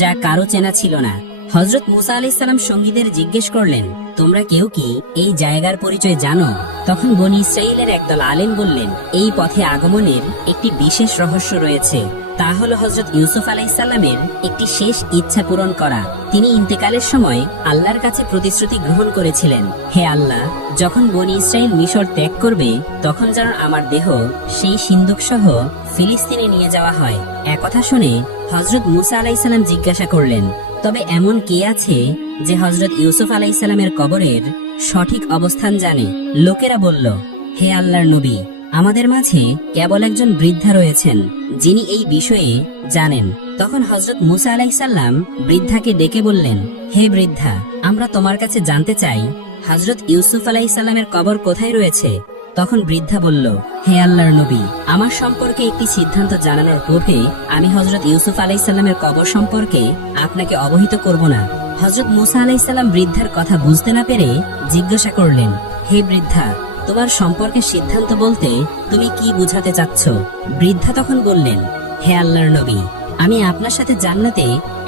যা কারো চেনা ছিল না। হযরত মুসা আলাইহিস সালাম সঙ্গীদের জিজ্ঞেস করলেন, তোমরা কেউ কি এই জায়গার পরিচয় জানো? তখন বনী ইসরাইলের একদল আলেম বললেন, এই পথে আগমনের একটি বিশেষ রহস্য রয়েছে। তা হলো হযরত ইউসুফ আলাইহিস সালামের একটি শেষ ইচ্ছা পূরণ করা। তিনি ইন্তেকালের সময় আল্লাহর কাছে প্রতিশ্রুতি গ্রহণ করেছিলেন, হে আল্লাহ, যখন বনী ইসরাইল মিশর ত্যাগ করবে, তখন যেন আমার দেহ সেই সিন্দুক সহ ফিলিস্তিনে নিয়ে যাওয়া হয়। একথা শুনে হযরত মুসা আলাইহিস সালাম জিজ্ঞাসা করলেন, তবে এমন কে আছে যে হযরত ইউসুফ আলাইহিসসালামের কবরের সঠিক অবস্থান জানে? লোকেরা বলল, হে আল্লাহর নবী, আমাদের মাঝে কেবল একজন বৃদ্ধা রয়েছেন যিনি এই বিষয়ে জানেন। তখন হযরত মুসা আলাইহিসসালাম বৃদ্ধাকে ডেকে বললেন, হে বৃদ্ধা, আমরা তোমার কাছে জানতে চাই হযরত ইউসুফ আলাইহিসসালামের কবর কোথায় রয়েছে। তখন বৃদ্ধা বলল, হে আল্লাহর নবী, আমার সম্পর্কে একটি সিদ্ধান্ত জানানোর পূর্বে আমি হযরত ইউসুফ আলাইহিসসালামের কবর সম্পর্কে আপনাকে অবহিত করব না। হযরত মুসা আলাইহিসসালাম বৃদ্ধার কথা বুঝতে না পেরে জিজ্ঞাসা করলেন, হে বৃদ্ধা, তোমার সম্পর্কে সিদ্ধান্ত বলতে তুমি কি বুঝাতে চাচ্ছ? বৃদ্ধা তখন বললেন, হে আল্লাহর নবী, আমি আপনার সাথে জান্নাতে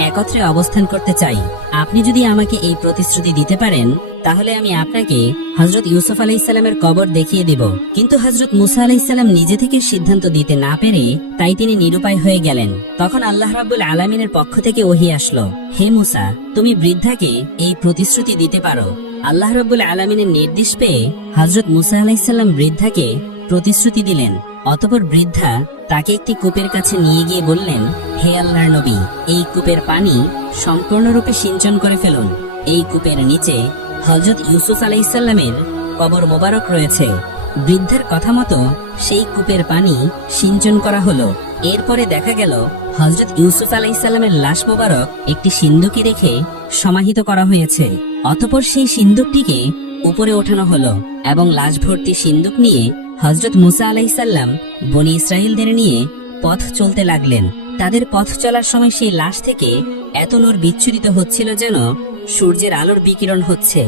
একত্রে অবস্থান করতে চাই। আপনি যদি আমাকে এই প্রতিশ্রুতি দিতে পারেন তাহলে আমি আপনাকে হযরত ইউসুফ আলাইহিসসালামের কবর দেখিয়ে দেব। কিন্তু হযরত মুসা আলাইহিসসালাম নিজে থেকে সিদ্ধান্ত দিতে না পেরে তাই তিনি নিরুপায় হয়ে গেলেন। তখন আল্লাহ রাব্বুল আলামিনের পক্ষ থেকে ওহী আসলো, হে মুসা, তুমি বৃদ্ধাকে এই প্রতিশ্রুতি দিতে পারো। আল্লাহ রাব্বুল আলামিনের নির্দেশ পেয়ে হযরত মুসা আলাইহিসসালাম বৃদ্ধাকে প্রতিশ্রুতি দিলেন। অতঃপর বৃদ্ধা তাকে একটি কূপের কাছে নিয়ে গিয়ে বললেন, হে আল্লাহর নবী, এই কূপের পানি সম্পূর্ণরূপে সিঞ্চন করে ফেলুন। এই কূপের নিচে হযরত ইউসুফ আলাইহিসসালামের কবর মোবারক রয়েছে। বৃদ্ধার কথা মতো সেই কূপের পানি সিঞ্চন করা হলো। এরপরে দেখা গেল হযরত ইউসুফ আলাইহিসসালামের লাশ মোবারক একটি সিন্দুকে রেখে সমাহিত করা হয়েছে। অতঃপর সেই সিন্দুকটিকে উপরে ওঠানো হলো এবং লাশ ভর্তি সিন্দুক নিয়ে হযরত মুসা আলাইহিসসালাম বনী ইসরাইলদের নিয়ে পথ চলতে লাগলেন। তাদের পথ চলার সময় সেই লাশ থেকে এত নূর বিচ্ছুরিত হচ্ছিল যেন সূর্যের আলোর বিকিরণ হচ্ছে।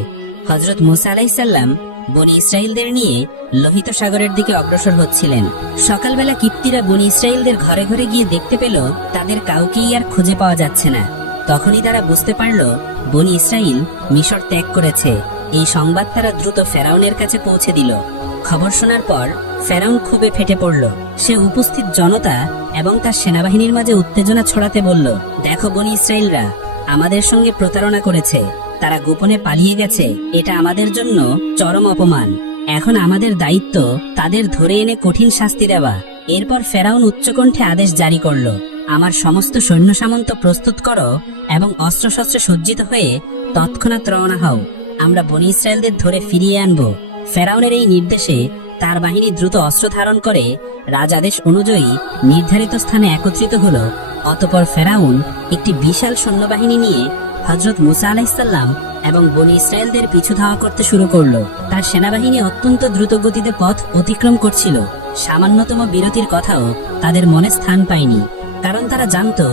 হযরত মুসা আলাইহিসসালাম বনী ইসরাইলদের নিয়ে লোহিত সাগরের দিকে অগ্রসর হচ্ছিলেন। সকালবেলা কিপ্তিরা বনী ইসরাইলদের ঘরে ঘরে গিয়ে দেখতে পেল তাদের কাউকেই আর খুঁজে পাওয়া যাচ্ছে না। তখনই তারা বুঝতে পারল বনী ইসরাইল মিশর ত্যাগ করেছে। এই সংবাদ তারা দ্রুত ফেরাউনের কাছে পৌঁছে দিল। খবর শোনার পর ফেরাউন ক্ষোভে ফেটে পড়ল। সে উপস্থিত জনতা এবং তার সেনাবাহিনীর মাঝে উত্তেজনা ছড়াতে বলল, দেখো বনী ইসরাইলরা আমাদের সঙ্গে প্রতারণা করেছে, তারা গোপনে পালিয়ে গেছে। এটা আমাদের জন্য চরম অপমান। এখন আমাদের দায়িত্ব তাদের ধরে এনে কঠিন শাস্তি দেওয়া। এরপর ফেরাউন উচ্চকণ্ঠে আদেশ জারি করল, আমার সমস্ত সৈন্য সামন্ত প্রস্তুত করো এবং অস্ত্রশস্ত্রে সজ্জিত হয়ে তৎক্ষণাৎ রওনা হও। আমরা বনী ইসরাইলদের ধরে ফিরিয়ে আনব। ফেরাউনের এই নির্দেশে তার বাহিনী দ্রুত অস্ত্র ধারণ করে রাজাদেশ অনুযায়ী নির্ধারিত স্থানে একত্রিত হলো। অতঃপর ফেরাউন একটি বিশাল সৈন্যবাহিনী নিয়ে হযরত মুসা আলাইহিসসালাম এবং বনী ইসরাইলদের পিছু ধাওয়া করতে শুরু করলো। তার সেনাবাহিনী অত্যন্ত দ্রুত গতিতে পথ অতিক্রম করছিল। সামান্যতম বিরতির কথাও তাদের মনে স্থান পায়নি, কারণ তারা জানতো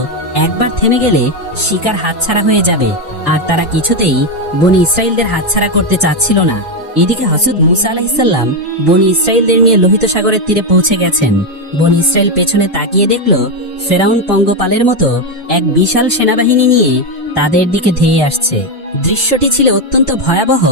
একবার থেমে গেলে শিকার হাতছাড়া হয়ে যাবে, আর তারা কিছুতেই বনী ইসরাইলদের হাতছাড়া করতে চাচ্ছিল না। এদিকে হযরত মুসা আলাইহিসসালাম বনী ইসরাইলদের নিয়ে লোহিত সাগরের তীরে পৌঁছে গেছেন। বনী ইসরাইল পেছনে তাকিয়ে দেখল ফেরাউন পঙ্গপালের মতো এক বিশাল সেনাবাহিনী নিয়ে তাদের দিকে ধেয়ে আসছে। দৃশ্যটি ছিল অত্যন্ত ভয়াবহ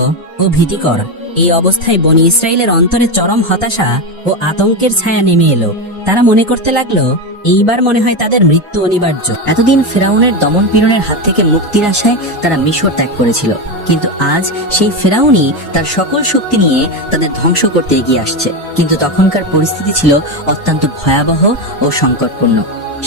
ও ভীতিকর। এই অবস্থায় বনী ইসরাইলের অন্তরে চরম হতাশা ও আতঙ্কের ছায়া নেমে এলো। তারা মনে করতে লাগলো এইবার মনে হয় তাদের মৃত্যু অনিবার্য। এতদিন ফেরাউনের দমন পীড়নের হাত থেকে মুক্তির আশায় তারা মিশর ত্যাগ করেছিল, কিন্তু আজ সেই ফেরাউনই তার সকল শক্তি নিয়ে তাদের ধ্বংস করতে এগিয়ে আসছে। কিন্তু তখনকার পরিস্থিতি ছিল অত্যন্ত ভয়াবহ ও সংকটপূর্ণ।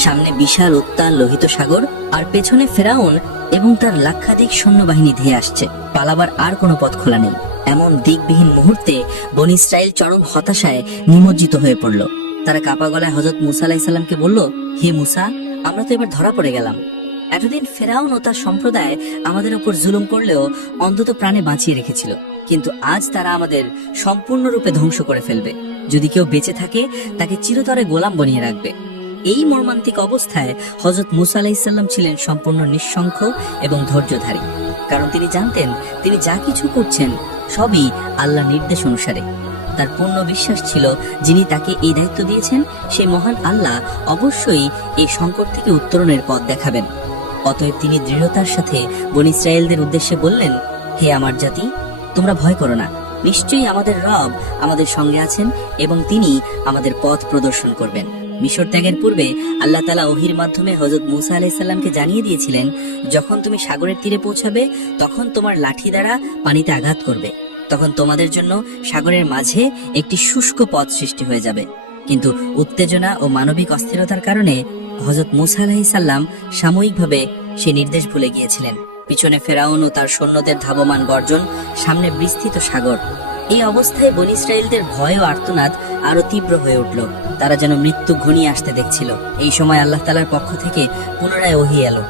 সামনে বিশাল উত্তাল লোহিত সাগর, আর পেছনে ফেরাউন এবং তার লাক্ষাধিক সৈন্যবাহিনী ধেয়ে আসছে। পালাবার আর কোনো পথ খোলা নেই। এমন দিকবিহীন মুহূর্তে বনী ইসরাইল চরম হতাশায় নিমজ্জিত হয়ে পড়ল। তারা কাপা গলায় হযরত মুসা আলাইহিসসালামকে বলল, হে মুসা, আমরা তো এবার ধরা পড়ে গেলাম। এতদিন ফেরাউন ও তার সম্প্রদায় আমাদের উপর জুলুম করলেও অন্তত প্রাণে বাঁচিয়ে রেখেছিল, কিন্তু আজ তারা আমাদের সম্পূর্ণরূপে ধ্বংস করে ফেলবে। যদি কেউ বেঁচে থাকে তাকে চিরতরে গোলাম বানিয়ে রাখবে। এই মর্মান্তিক অবস্থায় হযরত মুসা আলাইহিসসালাম ছিলেন সম্পূর্ণ নিঃসংখ্য এবং ধৈর্যধারী, কারণ তিনি জানতেন তিনি যা কিছু করছেন সবই আল্লাহর নির্দেশ অনুসারে। তার পূর্ণ বিশ্বাস ছিল যিনি তাকে এই দায়িত্ব দিয়েছেন সেই মহান আল্লাহ অবশ্যই এই সংকট থেকে উত্তরণের পথ দেখাবেন। অতএব তিনি দৃঢ়তার সাথে বনী ইসরাইলদের উদ্দেশ্যে বললেন, হে আমার জাতি, তোমরা ভয় করো না। নিশ্চয়ই আমাদের রব আমাদের সঙ্গে আছেন এবং তিনি আমাদের পথ প্রদর্শন করবেন। মিশর ত্যাগের পূর্বে আল্লাহ তাআলা ওহীর মাধ্যমে হযরত মুসা আলাইহিসসালামকে জানিয়ে দিয়েছিলেন, যখন তুমি সাগরের তীরে পৌঁছাবে তখন তোমার লাঠি দ্বারা পানিতে আঘাত করবে, তখন তোমাদের জন্য সাগরের মাঝে একটি শুষ্ক পথ সৃষ্টি হয়ে যাবে। কিন্তু উত্তেজনা ও মানবিক অস্থিরতার কারণে হযরত মুসা আলাইহিসসালাম সাময়িকভাবে সে নির্দেশ ভুলে গিয়েছিলেন। পিছনে ফেরাউন ও তার সৈন্যদের ধাবমান গর্জন, সামনে বিস্তৃত সাগর। এই অবস্থায় বনী ইসরাইলদের ভয় ও আর্তনাদ আরো তীব্র হয়ে উঠল। তারা যেন মৃত্যু ঘনিয়ে আসতে দেখছিল। এই সময় আল্লাহ তাআলার পক্ষ থেকে পুনরায় ওহী এলো,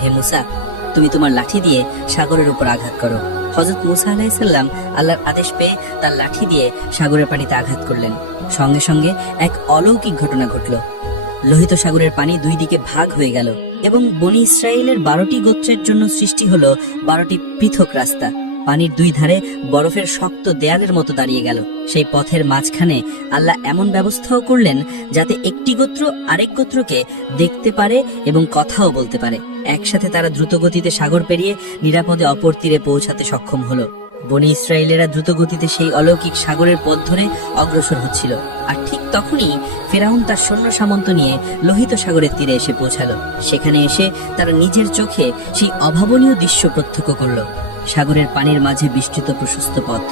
হে মুসা, তুমি তোমার লাঠি দিয়ে সাগরের উপর আঘাত করো। হযরত মুসা আলাইহিস সালাম আল্লাহর আদেশ পেয়ে তার লাঠি দিয়ে সাগরের পানিতে আঘাত করলেন। সঙ্গে সঙ্গে এক অলৌকিক ঘটনা ঘটল। লোহিত সাগরের পানি দুই দিকে ভাগ হয়ে গেল এবং বনী ইসরাইলের 12টি গোত্রের জন্য সৃষ্টি হলো 12টি পৃথক রাস্তা। পানির দুই ধারে বরফের শক্ত দেয়ালের মতো দাঁড়িয়ে গেল। সেই পথের মাঝখানে আল্লাহ এমন ব্যবস্থাও করলেন যাতে একটি গোত্র আরেক গোত্রকে দেখতে পারে এবং কথাও বলতে পারে। একসাথে তারা দ্রুত গতিতে সাগর পেরিয়ে নিরাপদে অপর তীরে পৌঁছাতে সক্ষম হলো। বনী ইসরায়েলেরা দ্রুত গতিতে সেই অলৌকিক সাগরের পথ ধরে অগ্রসর হচ্ছিল। আর ঠিক তখনই ফেরাউন তার সৈন্য সামন্ত নিয়ে লোহিত সাগরের তীরে এসে পৌঁছালো। সেখানে এসে তারা নিজের চোখে সেই অভাবনীয় দৃশ্য প্রত্যক্ষ করলো। সাগরের পানির মাঝে বিস্তৃত প্রশস্ত পথ।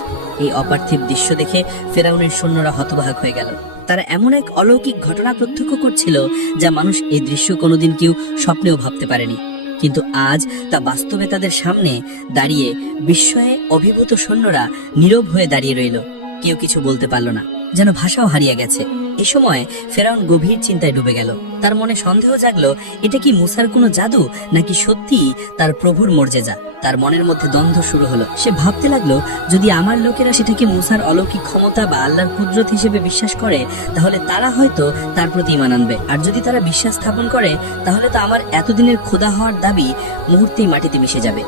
এই অপার্থিব দৃশ্য দেখে ফেরাউনের সৈন্যরা হতবাক হয়ে গেল। তারা এমন এক অলৌকিক ঘটনা প্রত্যক্ষ করছিল যা মানুষ এই দৃশ্য কোনোদিন কেউ স্বপ্নেও ভাবতে পারেনি। কিন্তু আজ তা বাস্তবে তাদের সামনে দাঁড়িয়ে বিস্ময়ে অভিভূত সৈন্যরা নীরব হয়ে দাঁড়িয়ে রইল। কেউ কিছু বলতে পারল না, যেন ভাষাও হারিয়ে গেছে। এ সময় ফেরাউন গভীর চিন্তায় ডুবে গেল। তার মনে সন্দেহ জাগলো, এটা কি মুসার কোনো জাদু নাকি সত্যি তার প্রভুর মর্যাদা। তার মনের মধ্যে দ্বন্দ্ব শুরু হলো। সে ভাবতে লাগলো, যদি আমার লোকেরা সেটাকে মুসার অলৌকিক ক্ষমতা বা আল্লাহর কুদরত হিসেবে বিশ্বাস করে তাহলে তারা হয়তো তার প্রতি ঈমান আনবে। আর যদি তারা বিশ্বাস স্থাপন করে তাহলে তো আমার এতদিনের খোদা হওয়ার দাবি মুহূর্তেই মাটিতে মিশে যাবে।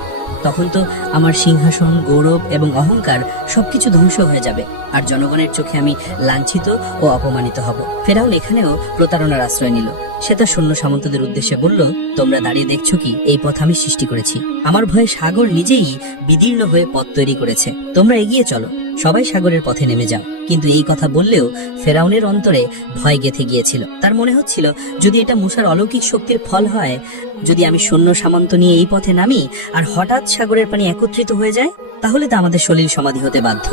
তখন তো আমার সিংহাসন, গৌরব এবং অহংকার সবকিছু ধ্বংস হয়ে যাবে, আর জনগণের চোখে আমি লাঞ্ছিত ও অপমানিত হব। ফেরাউন এখানেও প্রতারণার আশ্রয় নিল। সে তার সৈন্য সামন্তদের উদ্দেশ্যে বলল, তোমরা দাঁড়িয়ে দেখছো কি? এই পথ আমি সৃষ্টি করেছি। আমার ভয়ে সাগর নিজেই বিদীর্ণ হয়ে পথ তৈরি করেছে। তোমরা এগিয়ে চলো, সবাই সাগরের পথে নেমে যাও। কিন্তু এই কথা বললেও ফেরাউনের অন্তরে ভয় গেঁথে গিয়েছিল। তার মনে হচ্ছিল, যদি এটা মুসার অলৌকিক শক্তির ফল হয়, যদি আমি সৈন্য সামন্ত নিয়ে এই পথে নামি আর হঠাৎ সাগরের পানি একত্রিত হয়ে যায়, তাহলে তা আমাদের সলিল সমাধি হতে বাধ্য।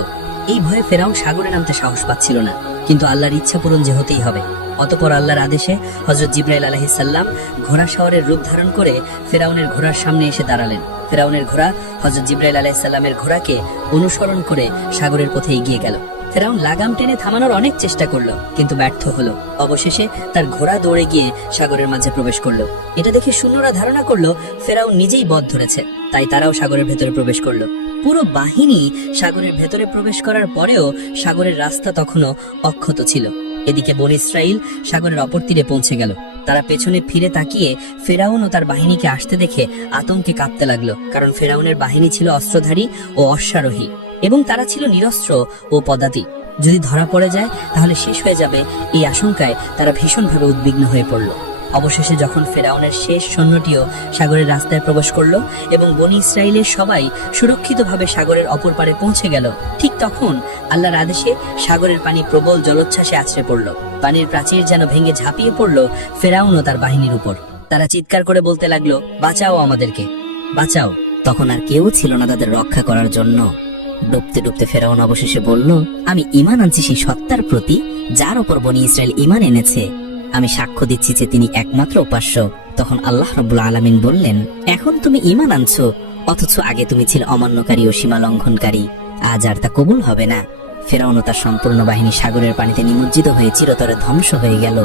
এই ভয়ে ফেরাউন সাগরে নামতে সাহস পাচ্ছিল না। কিন্তু আল্লাহর ইচ্ছা পূরণ যে হতেই হবে। অতঃপর আল্লাহর আদেশে হযরত জিবরাইল আলাইহিস সালাম ঘোড়া সওয়ারের রূপ ধারণ করে ফেরাউনের ঘোড়ার সামনে এসে দাঁড়ালেন। ফেরাউনের ঘোড়া হযরত জিবরাইল আলাইহিস সালামের ঘোড়াকে অনুসরণ করে সাগরের পথে এগিয়ে গেল। ফেরাউন লাগাম টেনে থামানোর অনেক চেষ্টা করলো, কিন্তু ব্যর্থ হলো। অবশেষে তার ঘোড়া দৌড়ে গিয়ে সাগরের মাঝে প্রবেশ করলো। এটা দেখে সৈন্যরা ধারণা করলো ফেরাউন নিজেই বধ ধরেছে, তাই তারাও সাগরের ভেতরে প্রবেশ করলো। পুরো বাহিনী সাগরের ভেতরে প্রবেশ করার পরেও সাগরের রাস্তা তখনও অক্ষত ছিল। এদিকে বনী ইসরাইল সাগরের অপর তীরে পৌঁছে গেল। তারা পেছনে ফিরে তাকিয়ে ফেরাউন ও তার বাহিনীকে আসতে দেখে আতঙ্কে কাঁপতে লাগলো, কারণ ফেরাউনের বাহিনী ছিল অস্ত্রধারী ও অশ্বারোহী এবং তারা ছিল নিরস্ত্র ও পদাতি। যদি ধরা পড়ে যায় তাহলে শেষ হয়ে যাবে, এই আশঙ্কায় তারা ভীষণভাবে উদ্বিগ্ন হয়ে পড়ল। অবশেষে যখন ফেরাউনের শেষ সৈন্যটিও সাগরের রাস্তায় প্রবেশ করলো এবং বনী ইসরাইলের সবাই সুরক্ষিতভাবে সাগরের অপর পারে পৌঁছে গেল, ঠিক তখন আল্লাহর আদেশে সাগরের পানি প্রবল জলোচ্ছ্বাসে আছড়ে পড়ল। পানির প্রাচীর যেন ভেঙে ঝাঁপিয়ে পড়ল ফেরাউন ও তার বাহিনীর উপর। তারা চিৎকার করে বলতে লাগলো, বাঁচাও আমাদেরকে, বাঁচাও। তখন আর কেউ ছিল না তাদের রক্ষা করার জন্য। ডুবতে ডুবতে ফেরাউন অবশেষে বলল, আমি ঈমান আনছি সেই সত্তার প্রতি যার উপর বনী ইসরাইল ঈমান এনেছে। আমি সাক্ষ্য দিচ্ছি যে তিনি একমাত্র উপাস্য। তখন আল্লাহ রাব্বুল আলামিন বললেন, এখন তুমি ঈমান আনছো, অথচ আগে তুমি ছিলে অমান্যকারী ও সীমা লঙ্ঘনকারী। আজ আর তা কবুল হবে না। ফেরাউন ও তার সম্পূর্ণ বাহিনী সাগরের পানিতে নিমজ্জিত হয়ে চিরতরে ধ্বংস হয়ে গেল।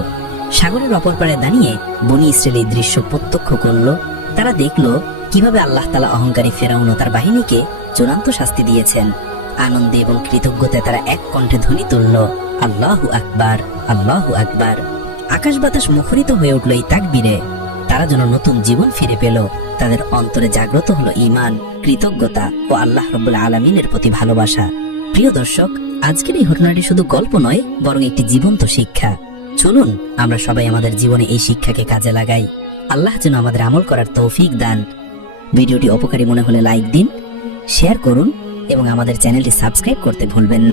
সাগরের অপর পারে দাঁড়িয়ে বনী ইসরাইল এই দৃশ্য প্রত্যক্ষ করলো। তারা দেখলো কিভাবে আল্লাহ তাআলা অহংকারী ফেরাউন ও তার বাহিনীকে চূড়ান্ত শাস্তি দিয়েছেন। আনন্দে এবং কৃতজ্ঞতায় তারা এক কণ্ঠে ধ্বনি তুলল, আল্লাহু আকবার, আল্লাহু আকবার। আকাশ বাতাস মুখরিত হয়ে উঠল এই তাকবীরে। তারা যেন নতুন জীবন ফিরে পেল। তাদের অন্তরে জাগ্রত হলো ঈমান, কৃতজ্ঞতা ও আল্লাহ রাব্বুল আলামিনের প্রতি ভালোবাসা। প্রিয় দর্শক, আজকের এই ঘটনাটি শুধু গল্প নয়, বরং একটি জীবন্ত শিক্ষা। চলুন আমরা সবাই আমাদের জীবনে এই শিক্ষাকে কাজে লাগাই। আল্লাহ যেন আমাদের আমল করার তৌফিক দান। ভিডিওটি উপকারী মনে হলে লাইক দিন, শেয়ার করুন এবং আমাদের চ্যানেলটি সাবস্ক্রাইব করতে ভুলবেন না।